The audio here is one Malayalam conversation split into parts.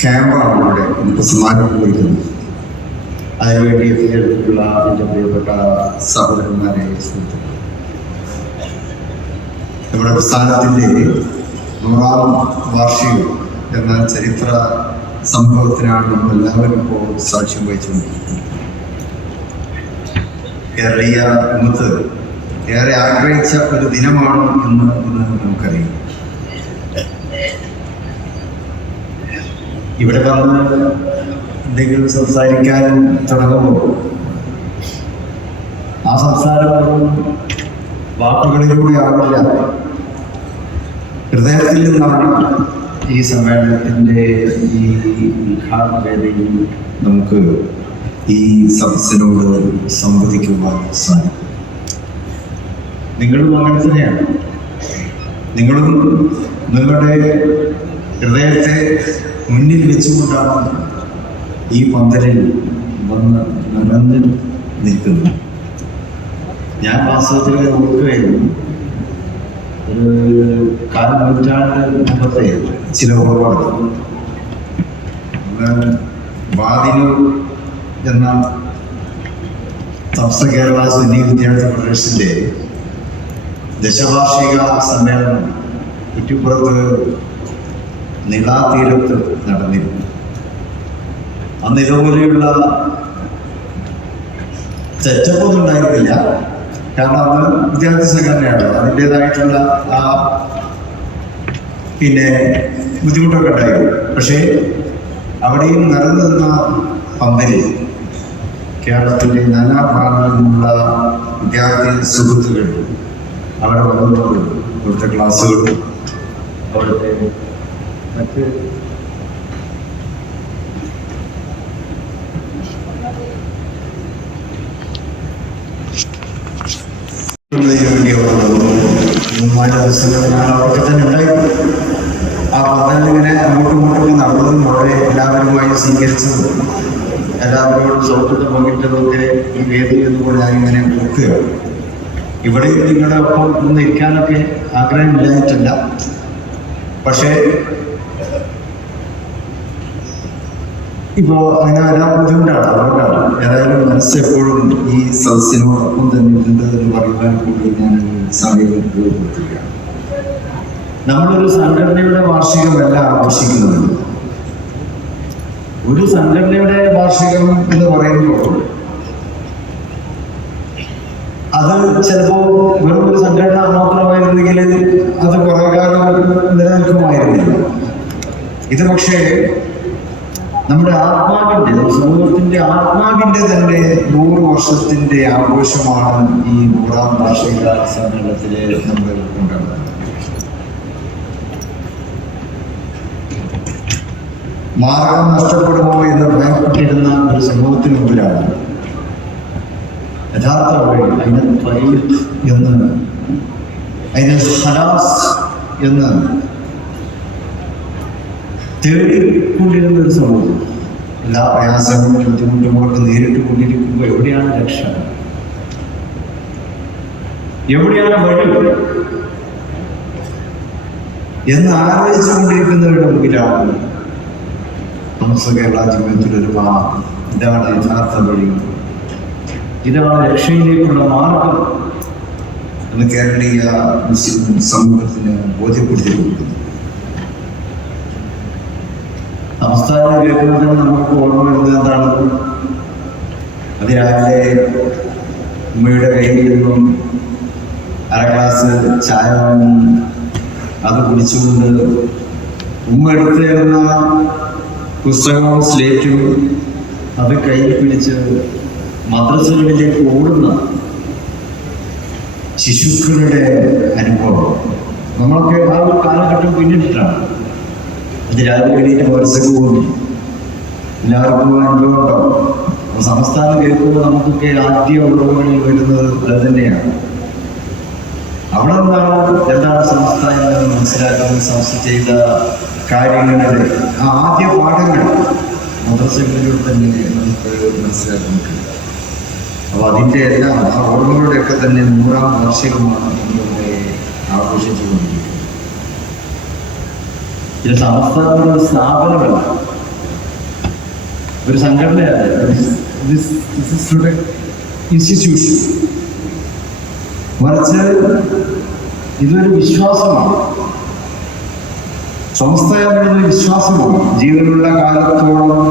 ക്യാമ്പാണ് ഇവിടെ നമുക്ക് സമ്മാനിക്കുന്നത്. അതിനുവേണ്ടി എത്തിയിട്ടുള്ള എൻ്റെ പ്രിയപ്പെട്ട സഹോദരന്മാരെ, സുഹൃത്തുക്കളെ, നമ്മുടെ പ്രസ്ഥാനത്തിൻ്റെ 100ാം വാർഷികം എന്ന ചരിത്ര സംഭവത്തിനാണ് നമ്മൾ എല്ലാവരും ഇപ്പോൾ സാക്ഷ്യം വഹിച്ചുകൊണ്ടിരിക്കുന്നത്. കേരളീയ ഉമ്മത്ത് ഏറെ ആഗ്രഹിച്ച ഒരു ദിനമാണ് എന്ന് നമുക്കറിയാം. ഇവിടെ വന്ന് എന്തെങ്കിലും സംസാരിക്കാൻ തുടങ്ങുമ്പോൾ ആ സംസാരം വാക്കുകളിലൂടെ ആവില്ല, ഹൃദയത്തിൽ നിന്നാണ് ഈ സമ്മേളനത്തിൻ്റെ ഈ ഉദ്ഘാടന വേദിയിൽ നമുക്ക് ഈ സദസ്സിനോട് സംവദിക്കുവാൻ സാധിക്കും. നിങ്ങളും അങ്ങനെ തന്നെയാണ്. നിങ്ങളും നിങ്ങളുടെ ഹൃദയത്തെ മുന്നിൽ വെച്ചുകൊണ്ടാണ് ഈ പന്തലിൽ വന്ന് നിറഞ്ഞു നിൽക്കുന്നത്. ഞാൻ വാസ്തവത്തിൽ ഓർക്കുകയായിരുന്നു, ഒരു 4 നൂറ്റാണ്ട് മുമ്പത്തെ ചില ഓർമ്മകൾ. വാതിലൂർ എന്ന സമസ്ത കേരള സുന്നി വിദ്യാർത്ഥി ഫെഡറേഷന്റെ ദശവാർഷിക സമ്മേളനം കുറ്റിപ്പുറത്ത് നിളാതീരത്ത് നടന്നിരുന്നു. അന്ന് ഇതുപോലെയുള്ള സെറ്റപ്പൊന്നും ഉണ്ടായിരുന്നില്ല. കാരണം അന്ന് വിദ്യാർത്ഥി സംഘടനയാണ്, അതിൻ്റെതായിട്ടുള്ള ബുദ്ധിമുട്ടൊക്കെ ഉണ്ടായിരുന്നു. പക്ഷേ അവിടെയും നിറഞ്ഞു നിന്ന പന്തലിൽ കേരളത്തിൻ്റെ നാനാ ഭാഗങ്ങളിൽ നിന്നുള്ള വിദ്യാർത്ഥി സുഹൃത്തുക്കൾ അവിടെ വന്നതോട് അവിടുത്തെ ക്ലാസ്സുകളും അവിടുത്തെ മറ്റ് അവർക്ക് തന്നെ ഉണ്ടായിരുന്നു. ആ പന്തലിങ്ങനെ അങ്ങോട്ടും ഇങ്ങോട്ടും നടന്നതും അവിടെ എല്ലാവരുമായി സ്വീകരിച്ചതും എല്ലാവരോടും സൗഹൃദം പങ്കിട്ടതൊക്കെ ഈ വേദിയിൽ നിന്നുകൊണ്ട് ഞാനിങ്ങനെ നോക്കുകയാണ്. ഇവിടെ നിങ്ങളുടെ ഒപ്പം ഒന്ന് ഇരിക്കാനൊക്കെ ആഗ്രഹമില്ലായിട്ടില്ല. പക്ഷേ ഇപ്പോൾ അങ്ങനെ വരാൻ ബുദ്ധിമുട്ടാണ്. അതുകൊണ്ടാണ് ഏതായാലും മനസ്സ് എപ്പോഴും ഈ സദസ്സിനോടൊപ്പം തന്നെ ഉണ്ട് എന്ന് പറയുവാൻ കൂടി ഞാൻ സമയം ഉപയോഗപ്പെടുത്തുകയാണ്. നമ്മളൊരു സംഘടനയുടെ വാർഷികമല്ല ആഘോഷിക്കുന്നത്. ഒരു സംഘടനയുടെ വാർഷികം എന്ന് പറയുമ്പോൾ അത് ചിലപ്പോൾ വെറും ഒരു സംഘടന മാത്രമായിരുന്നെങ്കിൽ അത് കുറെ കാലം നിലനിൽക്കുമായിരുന്നില്ല. ഇത് പക്ഷേ നമ്മുടെ ആത്മാവിൻ്റെ, സമൂഹത്തിൻ്റെ ആത്മാവിൻ്റെ തന്നെ 100 വർഷത്തിൻ്റെ ആഘോഷമാണ് ഈ 100ാം വാർഷിക സമ്മേളനത്തിലെ നമ്മൾ കൊണ്ടുവന്നത്. മാർഗം നഷ്ടപ്പെടുമോ എന്ന് ഭയപ്പെട്ടിരുന്ന ഒരു സമൂഹത്തിന് മുമ്പിലാണ് യഥാർത്ഥ വഴി, അതിന് ത്വരീഖ് എന്ന്, അതിന് ഖലാസ് എന്ന് തേടിക്കൊണ്ടിരുന്ന ഒരു സമൂഹം. എല്ലാ പ്രയാസങ്ങളും ബുദ്ധിമുട്ടുകളൊക്കെ നേരിട്ട് കൊണ്ടിരിക്കുമ്പോൾ എവിടെയാണ് രക്ഷ, എവിടെയാണ് വഴി എന്ന് ആലോചിച്ചു കൊണ്ടിരിക്കുന്നവരുടെ മുമ്പിലാണ് സമസ്ത കേരള ജീവിതത്തിലൊരു ഇതാണ് യഥാർത്ഥ വഴി, ഇതാണ് രക്ഷയിലേക്കുള്ള മാർഗം എന്ന് കേരളീയ മുസ്ലിം സമൂഹത്തിന് ബോധ്യപ്പെടുത്തിയിരിക്കുന്നു. സംസ്ഥാനം കേൾക്കുന്നത് നമുക്ക് ഓർമ്മ വരുന്നത് എന്താണ്? അതിരാവിലെ ഉമ്മയുടെ കയ്യിൽ നിന്നും 1/2 ഗ്ലാസ് ചായ വാങ്ങി അത് കുടിച്ചുകൊണ്ട് ഉമ്മ എടുത്തു തരുന്ന പുസ്തകവും സ്ലേറ്റും അത് കയ്യിൽ പിടിച്ച് മദ്രസകളിലേക്ക് ഓടുന്ന ശിശുക്കളുടെ അനുഭവം നമ്മളൊക്കെ ആ ഒരു കാലഘട്ടം പിന്നിട്ടിട്ടാണ്. അത് രാവിലെ എണീറ്റ് മദ്രസക്ക് പോകുന്നു. എല്ലാവർക്കും അനുഭവം ഉണ്ടാവും. സംസ്ഥാനം കേൾക്കുമ്പോൾ നമുക്കൊക്കെ ആദ്യ ഓർമ്മകളിൽ വരുന്നത് അത് തന്നെയാണ്. അവിടെ എന്താണ് സംസ്ഥാനം എന്ന് മനസ്സിലാക്കുന്നത്, സംസ്ഥ ചെയ്ത കാര്യങ്ങളുടെ ആ ആദ്യ പാഠങ്ങൾ മദ്രസകളിലൂടെ തന്നെ നമുക്ക് മനസ്സിലാക്കുന്നുണ്ട്. അപ്പോൾ അതിൻ്റെ എല്ലാം ആ ഓർമ്മകളുടെയൊക്കെ തന്നെ 100ാം വാർഷികമാണ് നമ്മളിവിടെ ആഘോഷിച്ചുകൊണ്ടിരിക്കുന്നത്. ഇത് സംസ്ഥാനങ്ങളുടെ സ്ഥാപനമല്ല, ഒരു സംഘടനയാണ്, ഇൻസ്റ്റിറ്റ്യൂഷൻ. മറിച്ച് ഇതൊരു വിശ്വാസമാണ്. സംസ്ഥ എന്നുള്ളത് വിശ്വാസമാണ്. ജീവനുള്ള കാലത്തോളം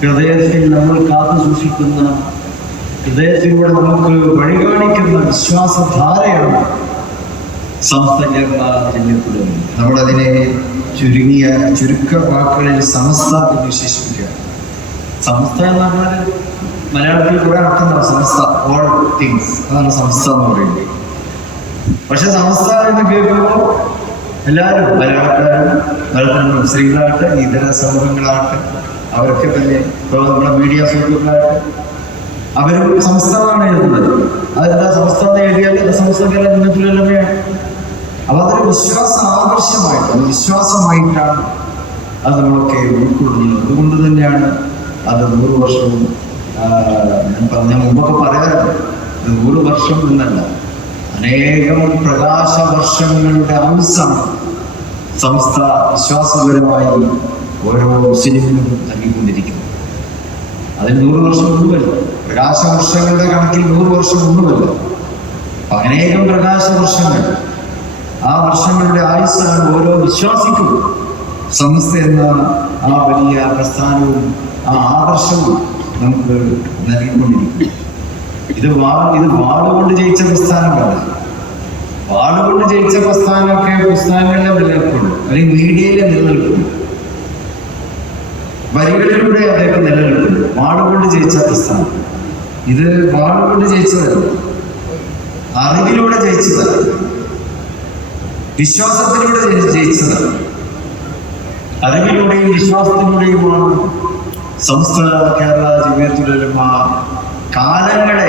ഹൃദയത്തിൽ നമ്മൾ കാത്തു സൂക്ഷിക്കുന്ന, ഹൃദയത്തിലൂടെ നമുക്ക് വഴികാണിക്കുന്ന വിശ്വാസധാരയാണ് സംസ്ഥ ചെല്ലപ്പെടുന്നത്. നമ്മളതിനെ ചുരുക്ക വാക്കുകളിൽ സംസ്ഥ എന്ന് വിശേഷിപ്പിക്കുക. സംസ്ഥ എന്ന് പറഞ്ഞാൽ മലയാളത്തിൽ കുറെ അർത്ഥമാണ്. സംസ്ഥ, ഓൾ തിങ്സ്, അതാണ് സംസ്ഥ എന്ന് പറയുന്നത്. പക്ഷെ സംസ്ഥ എന്ന് കേൾക്കുമ്പോൾ എല്ലാവരും, മലയാളക്കാരും അതുപോലെ മുസ്ലിങ്ങളാകട്ടെ, ഇതര സമൂഹങ്ങളാകട്ടെ, അവരൊക്കെ തന്നെ ഇപ്പോൾ നമ്മുടെ മീഡിയ സുഹൃത്തുക്കളാകട്ടെ, അവരും സംസ്ഥാനമാണ് എഴുതുന്നത്. അതെന്താ സംസ്ഥാനം എഴുതിയാൽ സംസ്ഥാന ജനത്തിലെല്ലാമാണ്. അപ്പൊ അതൊരു വിശ്വാസമായിട്ടാണ് അത് നമ്മളൊക്കെ ഉൾക്കൊള്ളുന്നത്. അതുകൊണ്ട് തന്നെയാണ് അത് 100 വർഷവും ഞാൻ മുമ്പൊക്കെ പറയാറുണ്ട്, 100 വർഷം എന്നല്ല, അനേകം പ്രകാശ വർഷങ്ങളുടെ ആയുസ്സാണ് സംസ്ഥ വിശ്വാസപരമായി ഓരോ മുസ്ലിമിനും നൽകിക്കൊണ്ടിരിക്കുന്നത്. അതിൽ 100 വർഷം ഒന്നുമല്ല, പ്രകാശ വർഷങ്ങളുടെ കണക്കിൽ 100 വർഷം ഒന്നുമല്ല, അനേകം പ്രകാശ വർഷങ്ങൾ. ആ വർഷങ്ങളുടെ ആയുസ്സാണ് ഓരോ വിശ്വാസിക്കും സംസ്ഥ എന്ന ആ വലിയ പ്രസ്ഥാനവും ആ ആദർശവും നമുക്ക് നൽകിക്കൊണ്ടിരിക്കും. ഇത് വാളുകൊണ്ട് ജയിച്ച പ്രസ്ഥാനമല്ല. വാളുകൊണ്ട് ജയിച്ച പ്രസ്ഥാനമൊക്കെ പുസ്തകങ്ങളിലെ നിലനിൽപ്പുള്ളൂ, അല്ലെങ്കിൽ മീഡിയയിലെ നിലനിൽപ്പുള്ളൂ, വരികളിലൂടെ അതൊക്കെ നിലനിൽക്കുന്നു. വാളുകൊണ്ട് ജയിച്ച പ്രസ്ഥാനം ഇത് വാളുകൊണ്ട് ജയിച്ചതല്ല, അറിവിലൂടെ ജയിച്ചതല്ല, വിശ്വാസത്തിലൂടെ ജയിച്ചതാണ്. അറിവിലൂടെയും വിശ്വാസത്തിലൂടെയുമാണ് സംസ്ഥ കേരള ജമിയത്തുൽ കാലങ്ങളെ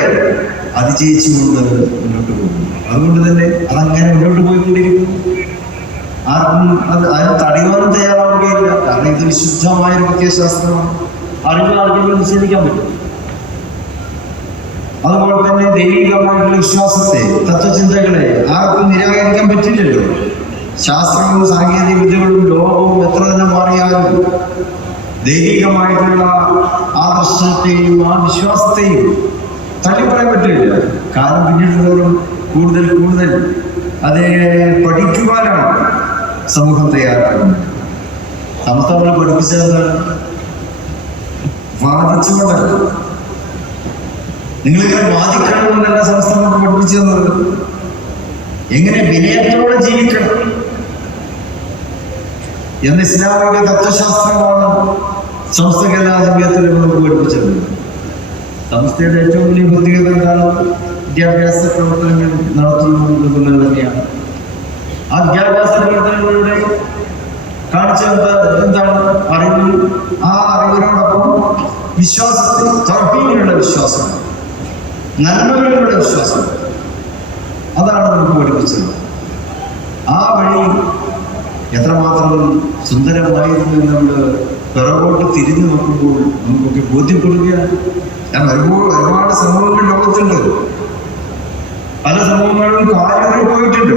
അതിജയിച്ചുകൊണ്ട് മുന്നോട്ട് പോകുന്നു. അതുകൊണ്ട് തന്നെ അതങ്ങനെ മുന്നോട്ട് പോയിക്കൊണ്ടിരിക്കുന്നു. അതിന് തടയുവാനും തയ്യാറാവുകയില്ല. കാരണം ഇത് വിശുദ്ധമായ ഒരു പ്രത്യയശാസ്ത്രമാണ്. അറിവ് ആർക്കെങ്കിലും നിഷേധിക്കാൻ പറ്റും. അതുപോലെ തന്നെ ദൈവികമായിട്ടുള്ള വിശ്വാസത്തെ, തത്വചിന്തകളെ ആർക്കും നിരാകരിക്കാൻ പറ്റില്ലല്ലോ. ശാസ്ത്രവും സാങ്കേതിക വിദ്യകളും ലോകവും എത്ര തന്നെ മാറിയാലും ദൈവികമായിട്ടുള്ള ആദർശത്തെയും ആ വിശ്വാസത്തെയും തള്ളിപ്പറയാൻ പറ്റില്ല. കാലം പിന്നിടുന്നതോറും കൂടുതൽ അത് പഠിക്കുവാനാണ് സമൂഹം തയ്യാറാകുന്നത്. സംസ്ഥാനം പഠിപ്പിച്ചതെന്താണ്? വാദിച്ചുകൊണ്ടല്ല. നിങ്ങളിങ്ങനെ വാദിക്കണമെന്നല്ല സംസ്ഥാനം പഠിപ്പിച്ചു തന്നത്. എങ്ങനെ വിനയത്തോടെ ജീവിക്കണം എന്ന ഇസ്ലാമിക തത്വശാസ്ത്രമാണ് സംസ്ഥ കേരള ജമിയത്തുൽ ഉലമ പഠിപ്പിച്ചത്. സംസ്ഥയുടെ ഏറ്റവും വലിയ പ്രത്യേകത എന്താണ്? വിദ്യാഭ്യാസ പ്രവർത്തനങ്ങൾ നടത്തുന്നത് തന്നെയാണ്. ആ വിദ്യാഭ്യാസ പ്രവർത്തനങ്ങളിലൂടെ കാണിച്ചത് എന്താണ്? അറിവ്. ആ അറിവിനോടൊപ്പം വിശ്വാസത്തിൽ, തൗഹീദിലുള്ള വിശ്വാസം, നന്മകളിലുള്ള വിശ്വാസം, അതാണ് നമുക്ക് പഠിപ്പിച്ചത്. ആ വഴി എത്രമാത്രം സുന്ദരമായിരുന്നു എന്ന് നമ്മൾ പിറകോട്ട് തിരിഞ്ഞു നോക്കുമ്പോൾ നമുക്കൊക്കെ ബോധ്യപ്പെടുകയാണ്. കാരണം ഒരുപാട് സമൂഹങ്ങൾ ലോകത്തുണ്ട്. പല സമൂഹങ്ങളും കാലുകളിൽ പോയിട്ടുണ്ട്.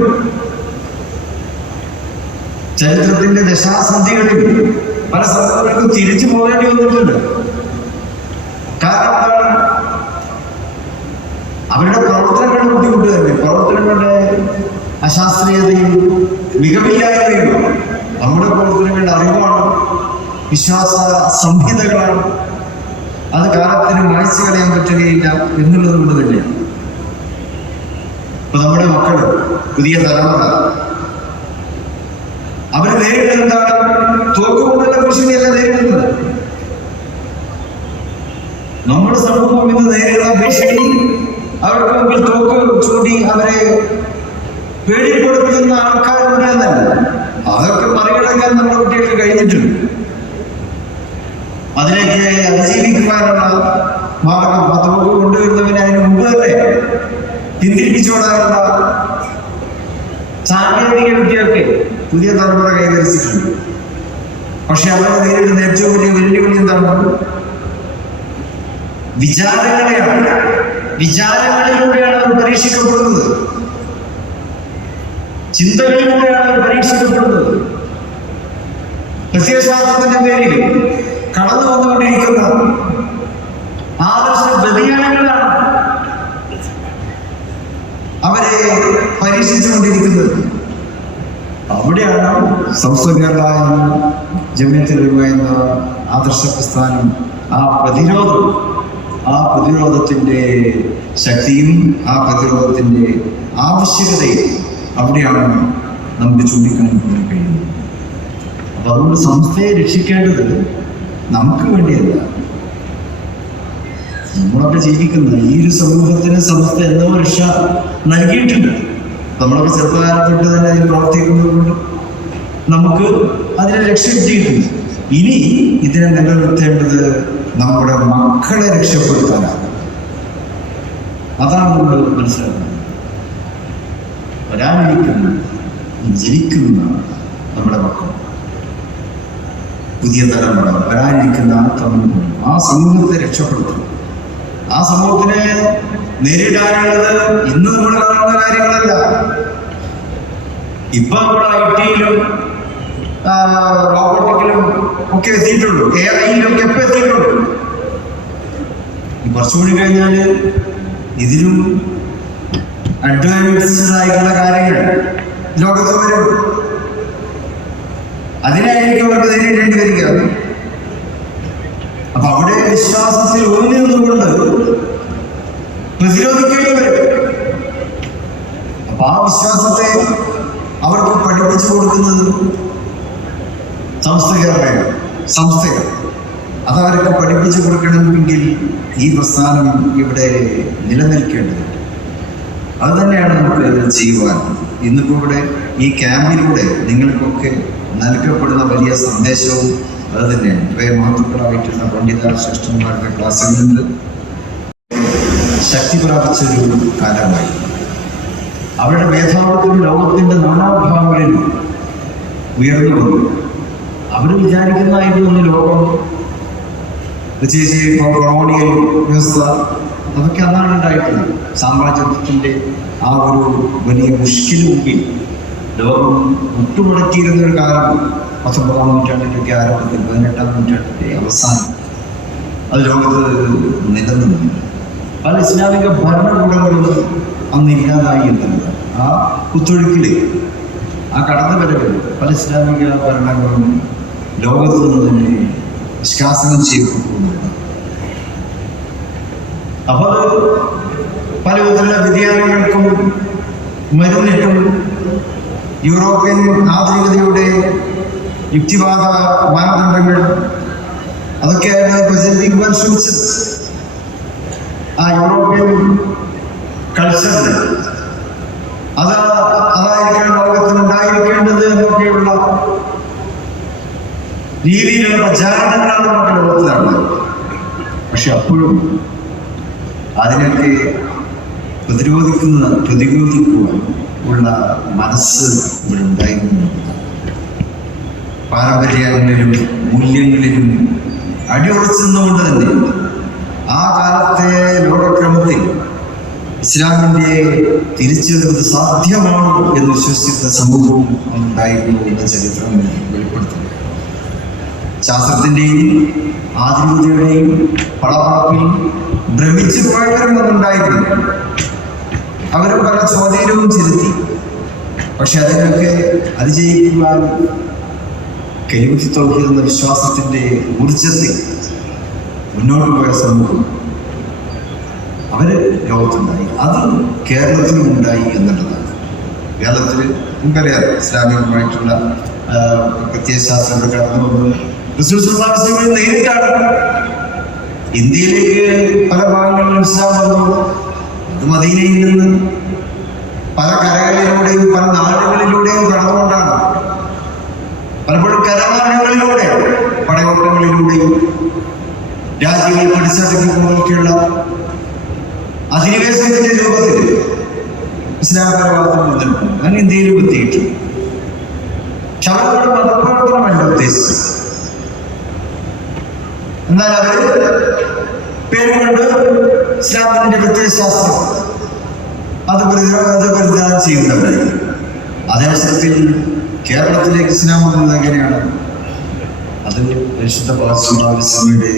ചരിത്രത്തിന്റെ ദശാസന്ധികളിൽ പല സമൂഹങ്ങൾക്കും തിരിച്ചു പോകേണ്ടി വന്നിട്ടുണ്ട്. കാരണം എന്താണ്? അവരുടെ പ്രവർത്തനങ്ങളുടെ ബുദ്ധിമുട്ട് തന്നെ, പ്രവർത്തനങ്ങളുടെ അശാസ്ത്രീയതയും മികവില്ലായ്മയും. നമ്മുടെ പ്രവർത്തനങ്ങളുടെ അറിവാണ്, വിശ്വാസ സംഹിതകളാണ്. അത് കാലത്തിന് മായ്ച്ചു കളയാൻ പറ്റുകയില്ല എന്നുള്ളത് കൊണ്ട് തന്നെയാണ്. ഇപ്പൊ നമ്മുടെ മക്കള്, പുതിയ തലമുറ, അവര് നേരിടുന്നത് എന്താണ്? തോക്കുകൊണ്ടുള്ള ഭീഷണിയല്ല നേരിടുന്നത്. നമ്മുടെ സമൂഹം ഇന്ന് നേരിടുന്ന ഭീഷണി അവർക്ക് മുമ്പിൽ തോക്ക് ചൂണ്ടി അവരെ പേടിപ്പെടുത്തുന്ന ആൾക്കാരുണ്ട് എന്നല്ല. അതൊക്കെ മറികടക്കാൻ നമ്മുടെ കുട്ടികൾക്ക് കഴിഞ്ഞിട്ടുണ്ട്. അതിലേക്ക് അതിജീവിക്കുവാനുള്ള മാർഗം തോക്ക് കൊണ്ടുവരുന്നവന് അതിന് മുമ്പ് തന്നെ പിന്തിരിപ്പിച്ചുകൊണ്ടാനുള്ള സാങ്കേതിക വിദ്യയൊക്കെ പുതിയ തലമുറ കൈവരിച്ചിട്ടുണ്ട്. പക്ഷെ അവരെ നേരിടുന്ന ഏറ്റവും വലിയ വെല്ലുവിളി എന്താണ്? വിചാരങ്ങളെയാണ്. വിചാരങ്ങളിലൂടെയാണ് അവർ പരീക്ഷിക്കപ്പെടുന്നത്. ചിന്തകളിലൂടെയാണ് അവർ പരീക്ഷിക്കപ്പെടുന്നത്. പ്രത്യയശാസ്ത്രത്തിന്റെ പേരിൽ, കടന്നു വന്നുകൊണ്ടിരിക്കുന്ന ആദർശ വ്യതിയാനങ്ങളാണ് അവരെ പരീക്ഷിച്ചുകൊണ്ടിരിക്കുന്നത്. അവിടെയാണ് സംസ്ഥാന കേരള ജമിയത്തുൽ ഉലമ എന്ന ആദർശ പ്രസ്ഥാനം ആ പ്രതിരോധത്തിൻ്റെ ശക്തിയും ആ പ്രതിരോധത്തിൻ്റെ ആവശ്യകതയും അവിടെയാണ് നമുക്ക് ചൂണ്ടിക്കാണിക്കാൻ കഴിയുന്നത്. അപ്പൊ അതുകൊണ്ട് സംസ്ഥയെ രക്ഷിക്കേണ്ടത് നമുക്ക് വേണ്ടിയല്ല. നമ്മളൊക്കെ ജീവിക്കുന്ന ഈ ഒരു സമൂഹത്തിന് സംസ്ഥ എന്നോ രക്ഷ നൽകിയിട്ടുണ്ട്. നമ്മളൊക്കെ ചെറുപ്പകാലത്തൊട്ട് തന്നെ അതിൽ പ്രവർത്തിക്കുന്നതുകൊണ്ട് നമുക്ക് അതിനെ രക്ഷ കിട്ടിയിട്ടുണ്ട്. ഇനി ഇതിനെ നിലനിർത്തേണ്ടത് നമ്മുടെ മക്കളെ രക്ഷപ്പെടുത്താനാണ്. അതാണ് നമ്മൾ മനസ്സിലാക്കുന്നത്. വരാനിരിക്കുന്ന ജനിക്കുന്ന നമ്മുടെ മക്കൾ, പുതിയ തലമുറ, വരാനിരിക്കുന്ന ആ സമൂഹത്തെ രക്ഷപ്പെടുത്തണം. ആ സമൂഹത്തിനെ നേരിടാനുള്ളത് ഇന്ന് നമ്മൾ കാണുന്ന കാര്യങ്ങളല്ല. ഇപ്പൊ നമ്മുടെ IT-യിലും റോബോട്ടിക്കിലും ഒക്കെ എത്തിയിട്ടുള്ളൂ, AI-യിലൊക്കെ എപ്പോൾ എത്തിയിട്ടുള്ളൂ. കുറച്ചുകൂടി കഴിഞ്ഞാൽ ഇതിലും അഡ്വാൻസ്ഡ് ആയിട്ടുള്ള കാര്യങ്ങൾ ലോകത്ത് വരും. അതിനായിരിക്കും അവർക്ക് നേരിടേണ്ടി വരിക. അപ്പൊ അവിടെ വിശ്വാസത്തിൽ ഊന്നി നിന്നുകൊണ്ട് പ്രതിരോധിക്കേണ്ടി വരും. അപ്പൊ ആ വിശ്വാസത്തെ അവർക്ക് പഠിപ്പിച്ചു കൊടുക്കുന്നത് സംസ്ഥകൾ അതവർക്ക് പഠിപ്പിച്ചു കൊടുക്കണമെങ്കിൽ ഈ പ്രസ്ഥാനം ഇവിടെ നിലനിൽക്കേണ്ടത്. അത് തന്നെയാണ് നമുക്ക് ചെയ്യുവാൻ. ഇന്നിപ്പോൾ ഇവിടെ ഈ ക്യാമ്പിലൂടെ നിങ്ങൾക്കൊക്കെ നൽകപ്പെടുന്ന വലിയ സന്ദേശവും അത് തന്നെയാണ്. ഇവയെ മഹത്വക്കളായിട്ടുള്ള പണ്ഡിത ശ്രേഷ്ഠന്മാരുടെ ക്ലാസ്സിൽ നിന്ന് ശക്തി പ്രാപിച്ചൊരു കാലമായി. അവരുടെ മേധാവിത്വം ലോകത്തിൻ്റെ നാനാഭാഗങ്ങളിലും ഉയർന്നു വന്നു. അവർ വിചാരിക്കുന്നതായിരുന്നു ലോകം, പ്രത്യേകിച്ച് കൊളോണിയൽ വ്യവസ്ഥ, അതൊക്കെ അന്നാണ് ഉണ്ടായിട്ടുള്ളത്. സാമ്രാജ്യത്തിൻ്റെ ആ ഒരു വലിയ മുഷ്കിന് മുമ്പിൽ ലോകം മുട്ടുമുടക്കിയിരുന്നൊരു കാലം 19-ാം നൂറ്റാണ്ടിൻ്റെ ആരംഭത്തിൽ, 18-ാം നൂറ്റാണ്ടിൻ്റെ അവസാനം അത് ലോകത്ത് നിലനിന്നു. പല ഇസ്ലാമിക ഭരണകൂടങ്ങളും അന്ന് ഇല്ലാതായി എന്നുള്ളത്. ആ കുത്തൊഴുക്കിൽ, ആ കടന്നുവരവിൽ പല ഇസ്ലാമിക ഭരണങ്ങളും ലോകത്ത് നിന്ന് തന്നെ നിഷ്കാസനം ചെയ്യപ്പെടുന്നുണ്ട്. അപ്പോൾ പല വിധത്തിലുള്ള വ്യതിയാനങ്ങൾക്കും മരുന്നിട്ടും യൂറോപ്യൻ ആധുനികതയുടെ യുക്തിവാദ മാനദണ്ഡങ്ങൾ അതൊക്കെയാണ് പ്രചരിപ്പിക്കുവാൻ ശ്രമിച്ചത്. ആ യൂറോപ്യൻ കൾച്ചറിൽ അതായിരിക്കണം ലോകത്തിനുണ്ടായിരിക്കേണ്ടത് എന്നൊക്കെയുള്ള രീതിയിലുള്ള പ്രചാരണങ്ങളാണ് നമ്മുടെ ലോകത്തിലാണ്. പക്ഷെ അപ്പോഴും അതിനൊക്കെ പ്രതിരോധിക്കുവാൻ ഉള്ള മനസ്സ് ഇവിടെ ഉണ്ടായിരുന്നു. പാരമ്പര്യങ്ങളിലും മൂല്യങ്ങളിലും അടിയുറച്ചുകൊണ്ട് തന്നെ ആ കാലത്തെ ലോകക്രമത്തിൽ ഇസ്ലാമിൻ്റെ തിരിച്ചുവരവ് സാധ്യമാണ് എന്ന് വിശ്വസിക്കുന്ന സമൂഹവും ഉണ്ടായിരുന്നു എന്ന ചരിത്രം വെളിപ്പെടുത്തുന്നു. ശാസ്ത്രത്തിൻ്റെയും ആധുനികതയുടെയും പളപ്പളപ്പിൽ ഭ്രമിച്ചു പോയവരും അതുണ്ടായിരുന്നു. അവർ പല സ്വാധീനവും ചെലുത്തി. പക്ഷെ അതിനൊക്കെ അതിജയിക്കുവാൻ കൈവത്തി തോന്നിയിരുന്ന വിശ്വാസത്തിൻ്റെ ഊർജത്തിൽ മുന്നോട്ട് പോയ സമൂഹം അവര് ലോകത്തുണ്ടായി. അത് കേരളത്തിലും ഉണ്ടായി എന്നുള്ളതാണ്. കേരളത്തിൽ നമുക്കറിയാം, ഇസ്ലാമികമായിട്ടുള്ള പ്രത്യയശാസ്ത്രങ്ങൾ കടന്നു വന്നത് നേരിട്ടാണ്. ഇന്ത്യയിലേക്ക് പല ഭാഗങ്ങളിലും ഇസ്ലാം വന്നു. അത് മദീനയിൽ നിന്ന് പല കരകളിലൂടെയും പല നാടുകളിലൂടെയും കടന്നുകൊണ്ടാണ്. പലപ്പോഴും കരമാർഗങ്ങളിലൂടെ, പടയോട്ടങ്ങളിലൂടെയും രാജ്യങ്ങൾ പിടിച്ചടക്കുന്നതൊക്കെയുള്ള അധിനിവേശത്തിന്റെ രൂപത്തിൽ ഇസ്ലാം പരവാദം നിലനിൽക്കും. അങ്ങനെ ഇന്ത്യയിലും എത്തിയിട്ടുണ്ട്. പക്ഷെ അവരുടെ മതപ്രവർത്തനമല്ല ഉദ്ദേശിച്ചത്. എന്നാൽ അവര് പേരുകൊണ്ട് ഇസ്ലാമിന്റെ പ്രത്യയശാസ്ത്രം അത് പ്രതിദാനം ചെയ്യുന്നവരായി. അതേ അവസരത്തിൽ കേരളത്തിലേക്ക് ഇസ്ലാം വന്നത് എങ്ങനെയാണ്? അത് പരിശുദ്ധ പൗലോസ്യുടെ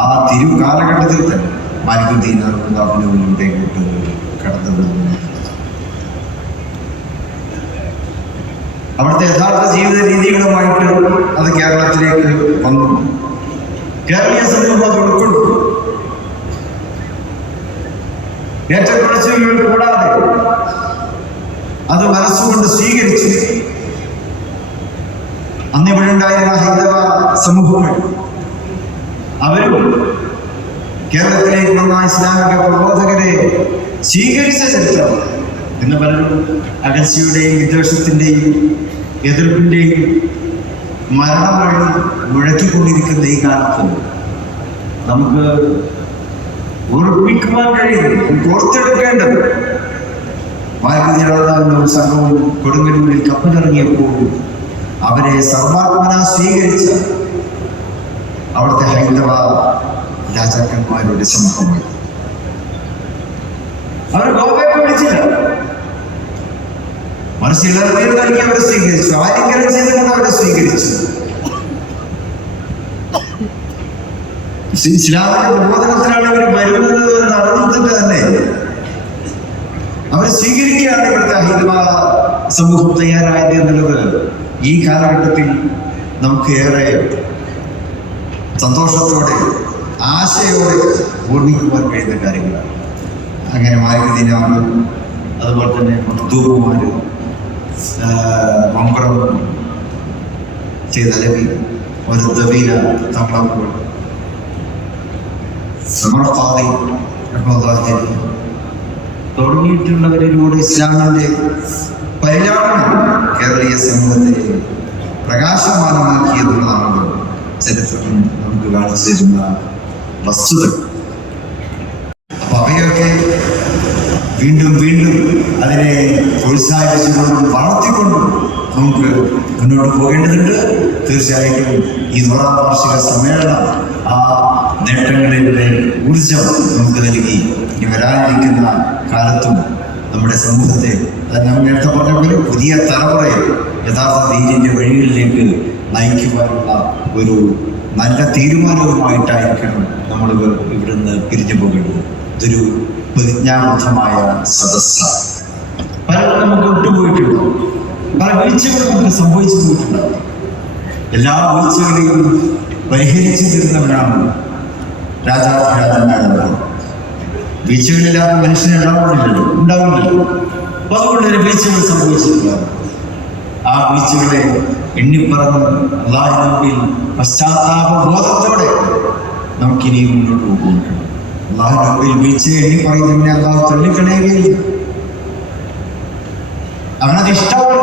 ആ തിരു കാലഘട്ടത്തിൽ തന്നെ മാലിക് ദീനാറിന്റെ മുന്നിലേക്ക് കടന്നു വരുന്നു. അവിടുത്തെ യഥാർത്ഥ ജീവിത രീതികളുമായിട്ട് അത് കേരളത്തിലേക്ക് വന്നു. കേരളീയ സമൂഹം അത് ഉൾക്കൊണ്ടു. ഏറ്റക്കുറച്ചുകൾ കൂടാതെ അത് മനസ്സുകൊണ്ട് സ്വീകരിച്ചു. അന്നിവിടെ ഉണ്ടായിരുന്ന ഹൈന്ദവ സമൂഹങ്ങൾ അവരും കേരളത്തിലേക്ക് വന്ന ഇസ്ലാമിക പ്രബോധകരെ സ്വീകരിച്ച ചരിത്രം ഇന്ന് പലരും അകൽച്ചയുടെയും വിദ്വേഷത്തിന്റെയും എതിർപ്പിന്റെയും മരണം വഴി മുഴക്കിക്കൊണ്ടിരിക്കുന്ന ഈ കാലത്ത് നമുക്ക് ഓർമ്മിക്കുവാൻ കഴിയുന്നത്, ഓർത്തെടുക്കേണ്ടത് മാലിക് സംഘവും കൊടുങ്ങല്ലൂരിൽ കപ്പലിറങ്ങിയപ്പോൾ അവരെ സർവാത്മന സ്വീകരിച്ച അവിടുത്തെ ഹൈന്ദവ രാജാക്കന്മാരുടെ സമൂഹമായി. അവർ ഗോവയ്ക്ക് വിളിച്ചില്ല, മറിച്ച് ഇളർവീർ നൽകി അവരെ സ്വീകരിച്ചു. ആലിംഗനം ചെയ്തുകൊണ്ട് അവരെ സ്വീകരിച്ചു. ഇസ്ലാമിന്റെ പ്രബോധനത്തിലാണ് അവർ വരുന്നത് എന്ന് അറിഞ്ഞിട്ട് തന്നെ അവർ സ്വീകരിക്കുകയാണ് ഇവിടുത്തെ ഹൈന്ദവ സമൂഹം തയ്യാറായത് എന്നുള്ളത് ഈ കാലഘട്ടത്തിൽ നമുക്ക് ഏറെ സന്തോഷത്തോടെ ആശയോടെ ഓർമ്മിക്കുവാൻ കഴിയുന്ന കാര്യങ്ങളാണ്. അങ്ങനെ മാലിക് ദീനാറ്, അതുപോലെ തന്നെ മഖ്ദൂമുമാര്, മമ്പറം ചെയ്ത അലവി, ഒരു ദബീല തങ്ങളപ്പോൾ സമർഖാദി തുടങ്ങിയിട്ടുള്ളവരിലൂടെ ഇസ്ലാമിന്റെ പരിണാമം കേരളീയ സമൂഹത്തെ പ്രകാശമാനമാക്കിയെന്നുള്ളതാണ് ചരിത്രം നമുക്ക് കാണിച്ചു തരുന്ന വസ്തുത. അപ്പൊ അവയൊക്കെ വീണ്ടും വീണ്ടും അതിനെ പ്രോത്സാഹിപ്പിച്ചുകൊണ്ടും വളർത്തിക്കൊണ്ടും നമുക്ക് മുന്നോട്ട് പോകേണ്ടതുണ്ട്. തീർച്ചയായിട്ടും ഈ 100ാം വാർഷിക സമ്മേളനം ആ നേട്ടങ്ങളുടെ ഊർജം നമുക്ക് നൽകി ഇനി വരാനിരിക്കുന്ന കാലത്തും നമ്മുടെ സമൂഹത്തെ ഞാൻ നേരത്തെ പറഞ്ഞ പോലെ പുതിയ തലമുറയെ യഥാർത്ഥ ദീനിന്റെ വഴികളിലേക്ക് നയിക്കുവാനുള്ള ഒരു നല്ല തീരുമാനവുമായിട്ടായിരിക്കണം നമ്മൾ ഇവിടുന്ന് പിരിഞ്ഞു പോകേണ്ടത്. ഇതൊരു പ്രതിജ്ഞാബദ്ധമായ സദസ്സാണ്. പലരും നമുക്ക് വിട്ടുപോയിട്ടുണ്ട്, പല വീഴ്ചകളും നമുക്ക് സംഭവിച്ചു പോയിട്ടുണ്ടാവും. എല്ലാ വീഴ്ചകളെയും പരിഹരിച്ചു തരുന്നവരാണ് രാജാധിരാജന്മാരെന്ന്. വീഴ്ചകളില്ലാത്ത മനുഷ്യനെ ഉണ്ടാവില്ലല്ലോ. അപ്പൊ അതുകൊണ്ട് തന്നെ വീഴ്ചകൾ സംഭവിച്ചിട്ടുണ്ടാവും. ആ വീഴ്ചകളെ എണ്ണിപ്പറന്ന് അള്ളാഹുവിൽ പശ്ചാത്താപബോധത്തോടെ നമുക്കിനിയും മുന്നോട്ട് പോകുന്നു. അള്ളാഹുവിൽ വീഴ്ച എണ്ണി പറയുന്നതിനെ അള്ളാഹു തള്ളിക്കളയുകയില്ല. അവനത് ഇഷ്ടമാണ്.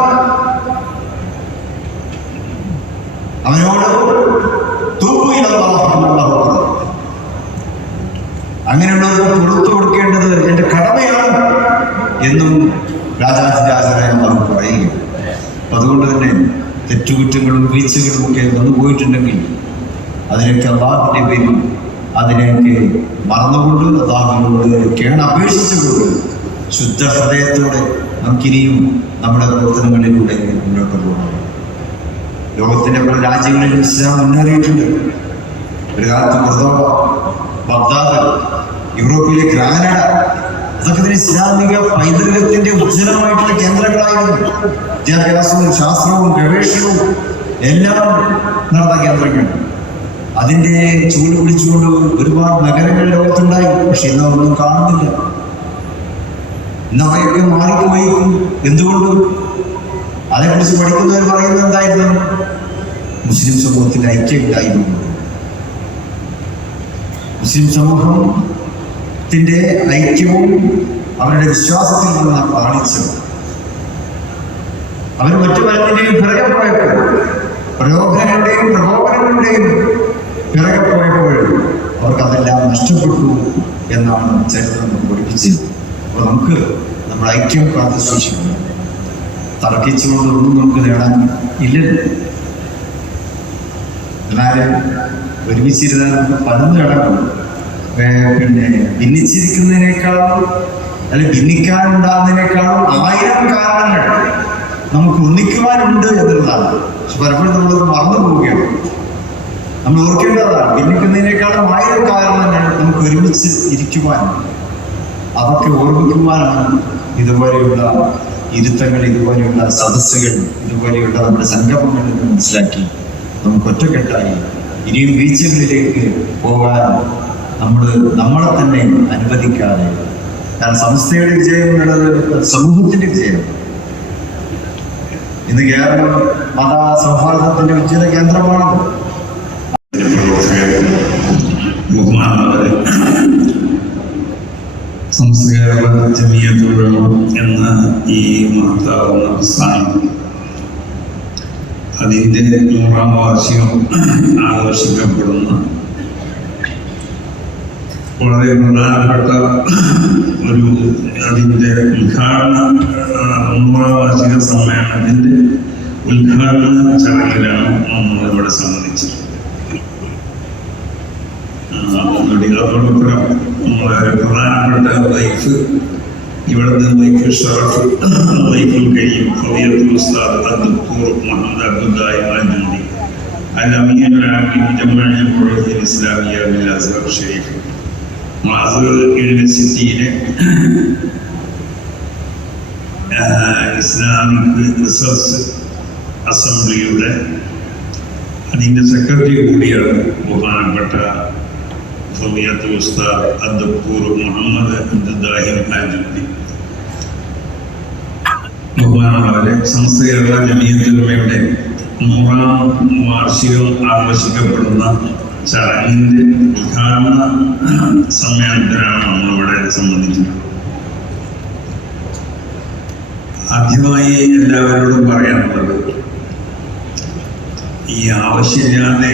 അവനോട് അങ്ങനെയുള്ളവർക്ക് പുറത്തു കൊടുക്കേണ്ടത് എന്റെ കടമയാണ് എന്നും രാജാധിരാജനെ അവർ പറയുക. അതുകൊണ്ട് തന്നെ തെറ്റുകുറ്റങ്ങളും വീഴ്ചകളും ഒക്കെ വന്നു പോയിട്ടുണ്ടെങ്കിൽ അതിനൊക്കെ അള്ളാഹുവിന്റെ പേരിൽ അതിനെയൊക്കെ മറന്നുകൊണ്ട് അള്ളാഹുവിനോട് കേണപേക്ഷിച്ചുകൊണ്ട് ശുദ്ധ ഹൃദയത്തോടെ നമുക്കിനിയും നമ്മുടെ പ്രവർത്തനങ്ങളിലൂടെ മുന്നോട്ട് പോകണം. ലോകത്തിന്റെ പല രാജ്യങ്ങളിലും ഇസ്ലാം മുന്നേറിയിട്ടുണ്ട്. ഒരു കാലത്ത് കൊർദോബ, ബഗ്ദാദ്, യൂറോപ്പിലെ ഗ്രാനഡ, അതൊക്കെ തന്നെ ഇസ്ലാമിക പൈതൃകത്തിന്റെ ഉജ്ജ്വലമായിട്ടുള്ള കേന്ദ്രങ്ങളായിരുന്നു. വിദ്യാഭ്യാസവും ശാസ്ത്രവും ഗവേഷണവും എല്ലാം നടന്ന കേന്ദ്രങ്ങൾ. അതിന്റെ ചൂട് പിടിച്ചുകൊണ്ട് ഒരുപാട് നഗരങ്ങൾ ലോകത്തുണ്ടായി. പക്ഷെ ഇന്നൊന്നും കാണുന്നില്ല. ഇന്നവയൊക്കെ മാറിപ്പോയിരിക്കും. എന്തുകൊണ്ടും അതേക്കുറിച്ച് പഠിക്കുന്നവർ പറയുന്നത് എന്തായിരുന്നു? മുസ്ലിം സമൂഹത്തിൽ ഐക്യമില്ലായിരുന്നു. മുസ്ലിം സമൂഹത്തിന്റെ ഐക്യവും അവരുടെ വിശ്വാസത്തിൽ വന്ന പാളിച്ചവും അവർ മറ്റു പലതിന്റെയും പിറകെ പോയപ്പോൾ, പ്രലോഭനങ്ങളുടെയും പ്രകോപനങ്ങളുടെയും പിറകെ പോയപ്പോൾ അവർക്ക് അതെല്ലാം നഷ്ടപ്പെട്ടു എന്നാണ് ചരിത്രം നമുക്ക് പഠിപ്പിച്ചത്. അപ്പോൾ നമുക്ക് നമ്മുടെ ഐക്യം കാത്തു സൂക്ഷിക്കണം. തർക്കിച്ചുകൊണ്ടൊന്നും നമുക്ക് നേടാൻ ഇല്ലല്ലോ. എന്നാലും ഒരുമിച്ചിരുന്നാൽ നമുക്ക് പലതും കിടക്കും. പിന്നെ ഭിന്നിച്ചിരിക്കുന്നതിനേക്കാളും അല്ലെങ്കിൽ ഭിന്നിക്കാനുണ്ടാകുന്നതിനേക്കാളും 1000 കാരണങ്ങൾ നമുക്ക് ഒന്നിക്കുവാനുണ്ട് എന്നുള്ളതാണ്. പക്ഷെ പലപ്പോഴും നമ്മളത് മറന്നു പോവുകയാണ്. നമ്മൾ ഓർക്കേണ്ടതാണ്. ഭിന്നിക്കുന്നതിനേക്കാളും 1000 കാരണങ്ങൾ നമുക്ക് ഒരുമിച്ച് ഇരിക്കുവാൻ, അതൊക്കെ ഓർമ്മിക്കുവാനാണ് ഇതുപോലെയുള്ള ഇരുത്തങ്ങൾ, ഇതുപോലെയുള്ള സദസ്സുകൾ, ഇതുപോലെയുള്ള നമ്മുടെ സംഗമങ്ങൾ എന്ന് മനസ്സിലാക്കി നമുക്ക് ഒറ്റക്കെട്ടായി ഇനിയും ബീച്ചുകളിലേക്ക് പോകാൻ നമ്മളെ തന്നെ അനുവദിക്കാതെ. കാരണം സംസ്ഥയുടെ വിജയം എന്നുള്ളത് സമൂഹത്തിന്റെ വിജയം. ഇന്ന് കേരളം മത സൗഹാർദ്ദത്തിന്റെ ഉജ്ജ്വല കേന്ദ്രമാണ്. സംസ്കാര ജമിയത്തുൽ എന്ന ഈ മഹത്താവുന്ന പ്രസ്ഥാനം അതിൻ്റെ 100ാം വാർഷികം ആഘോഷിക്കപ്പെടുന്ന വളരെ പ്രധാനപ്പെട്ട അതിൻ്റെ ഉദ്ഘാടന 100ാം വാർഷിക സമ്മേളനത്തിൻ്റെ ഉദ്ഘാടന ചടങ്ങിലാണ് നമ്മളിവിടെ സംബന്ധിച്ചത്. അതോടൊപ്പം നമ്മളെ പ്രധാനപ്പെട്ട വൈഫ്, ഇവിടുത്തെ വൈഫ് ഷറഫ്, വൈഫുൽ കരീം ഫളിയത്തുൽ ഉസ്താദ് അബ്ദുൽ മുഹമ്മദ് അബ്ദുല്ലാഹി അൽ-ജുണ്ടി അൽ-അമീൻ അൽ-ആമിൻ ജമാഅത്തുൽ മുഅ്മിനീൻ ഇസ്ലാമിയ ബിൽ അസ്ഹർ ഷരീഫ് മാസൂർ യൂണിവേഴ്സിറ്റിയിലെ ഇസ്ലാമിക് റിസർച്ച് അസംബ്ലിയുടെ അതിൻ്റെ സെക്രട്ടറി കൂടിയാണ് ബഹുമാനപ്പെട്ട ഫളിയത്തുൽ ഉസ്താദ് അബ്ദുൽ മുഹമ്മദ് അബ്ദുല്ലാഹി അൽ-ജുണ്ടി. ബഹുമാനമുള്ളവരെ, സമസ്ത കേരള ജമിയത്തുൽ ഉലമയുടെ 100ാം വാർഷികം ആഘോഷിക്കപ്പെടുന്ന ചടങ്ങിൻ്റെ ഉദ്ഘാടന സമ്മേളനത്തിലാണ് നമ്മളിവിടെ സംബന്ധിച്ചത്. ആദ്യമായി എല്ലാവരോടും പറയാനുള്ളത്, ഈ ആവശ്യമില്ലാതെ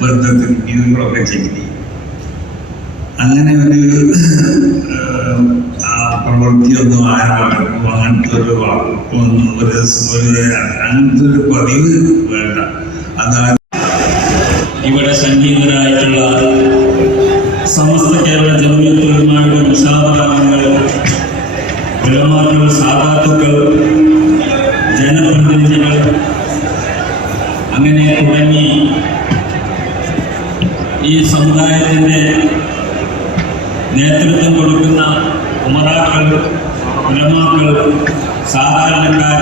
വെറുതെ റിവ്യൂകളൊക്കെ ചെയ്തി അങ്ങനെ ഒരു പ്രവൃത്തിയൊന്നും ആരും അങ്ങനത്തെ ഒരു വാക്കൊന്നും അങ്ങനത്തെ ഒരു പതിവ് വേണ്ട. അതായത് ഇവിടെ സംഗീതരായിട്ടുള്ള സമസ്ത കേരള ജമിയത്തുൽ ഉലമയുടെ മുസാവറകൾ, ഉലമാക്കൾ, സാദാത്തുക്കൾ, ജനപ്രതിനിധികൾ, അങ്ങനെ തുടങ്ങി ഈ സമുദായത്തിൻ്റെ നേതൃത്വം കൊടുക്കുന്ന ഉമറാക്കൾ, ഉലമാക്കൾ, സാധാരണക്കാർ,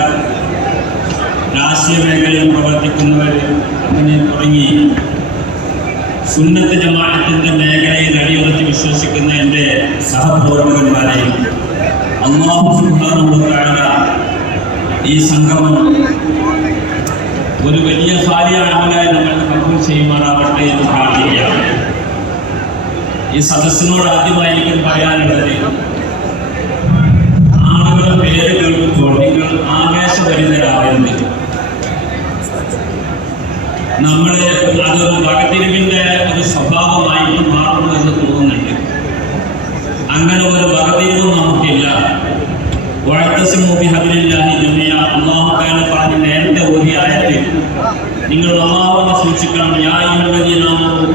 രാഷ്ട്രീയ മേഖലയിൽ പ്രവർത്തിക്കുന്നവർ, അങ്ങനെ തുടങ്ങി സുന്നത്ത് ജമാഅത്തിന്റെ മേഖലയിൽ അടിയുറച്ച് വിശ്വസിക്കുന്ന എൻ്റെ സഹപ്രവർത്തകന്മാരെയും അല്ലാഹു സുബ്ഹാനഹു വ തആല ഈ സംഗമം ഒരു വലിയ സാലിയായി നമ്മൾക്ക് കബൂൽ ചെയ്യുമാറാവട്ടെ എന്ന് പ്രാർത്ഥിക്കുകയാണ്. ഈ സദസ്സിനോട് ആദ്യമായി എനിക്ക് പറയാനുള്ളത്, ആളുകളുടെ പേര് കേൾക്കുമ്പോൾ നിങ്ങൾ ആവേശഭരിതരാകരുത്. നമ്മൾ അതൊരു വകതിരിവിൻ്റെ ഒരു സ്വഭാവമായിട്ട് മാറുന്നു എന്ന് തോന്നുന്നുണ്ട്. അങ്ങനെ ഒരു വകതിരിവും നമുക്കില്ല. വഅതസിമു ബിഹബ്ലില്ലാഹി ജമീഅ, അല്ലാഹു തആല പറഞ്ഞ നേരത്തെ ഒരു ആയത്തിൽ നിങ്ങൾ അല്ലാഹുവിനെ സൂക്ഷിക്കണം. യാ അയ്യുഹല്ലദീന ആമനൂ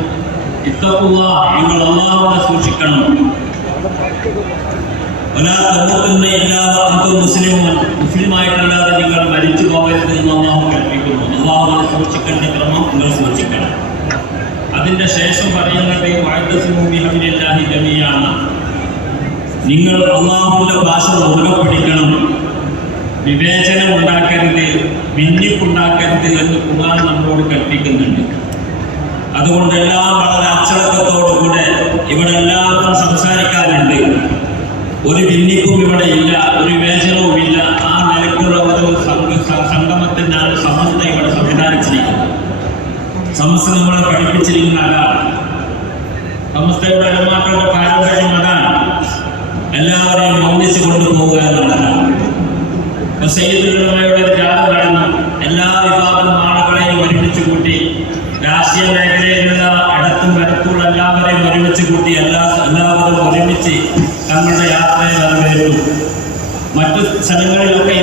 ഇത്തഖുല്ലാഹ്, നിങ്ങൾ അല്ലാഹുവിനെ സൂക്ഷിക്കണം. വലാ തമൂതുന്ന ഇല്ലാ വഅൻതും മുസ്ലിമൂൻ, മുസ്ലിമായിട്ടല്ലാതെ നിങ്ങൾ മരിച്ചു പോകരുത് എന്ന് അല്ലാഹു കൽപ്പിക്കുന്നു. അല്ലാഹുവിനെ സൂക്ഷിക്കേണ്ട ക്രമം നിങ്ങൾ സൂക്ഷിക്കണം. അതിൻ്റെ ശേഷം പറയുന്നത് വഅതസിമു ബിഹബ്ലില്ലാഹി ജമീഅ, നിങ്ങൾ അല്ലാഹുവിന്റെ ഭാഷ മുറുകെ പിടിക്കണം. വിവേചനം ഉണ്ടാക്കരുത്, ഭിന്നിപ്പുണ്ടാക്കരുത് എന്ന് ഖുർആൻ നമ്മളോട് കൽപ്പിക്കുന്നുണ്ട്. അതുകൊണ്ട് എല്ലാം വളരെ അച്ചടക്കത്തോടുകൂടെ ഇവിടെ എല്ലാവർക്കും സംസാരിക്കാറുണ്ട്. ഒരു ഭിന്നിപ്പും ഇവിടെ ഇല്ല, ഒരു വിവേചനവും ഇല്ല. ആ നിലക്കുള്ള ഒരു സംഗമത്തിനാണ് സമസ്ത ഇവിടെ സംവിധാനിച്ചിരിക്കുന്നത്. സമസ്ത നമ്മളെ പഠിപ്പിച്ചിരിക്കുന്ന അതാണ്. സമസ്തയുടെ ഉലമാക്കളുടെ പാരമ്പര്യം അതാണ്. എല്ലാവരെയും ഒന്നിച്ചു കൊണ്ടുപോവുക എന്നുള്ളതാണ്. സയ്യിദുൽ ഉലമയുടെ ജാഥ നടന്നു. എല്ലാ വിഭാഗം ആളുകളെയും ഒരുമിച്ച് കൂട്ടി, രാഷ്ട്രീയ മേഖലയിലുള്ള ഇടത്തും വലത്തുള്ള എല്ലാവരെയും ഒരുമിച്ച് കൂട്ടി, എല്ലാവരും ഒരുമിച്ച് തങ്ങളുടെ യാത്രയെ വരവേറ്റു. മറ്റു സ്ഥലങ്ങളിലൊക്കെ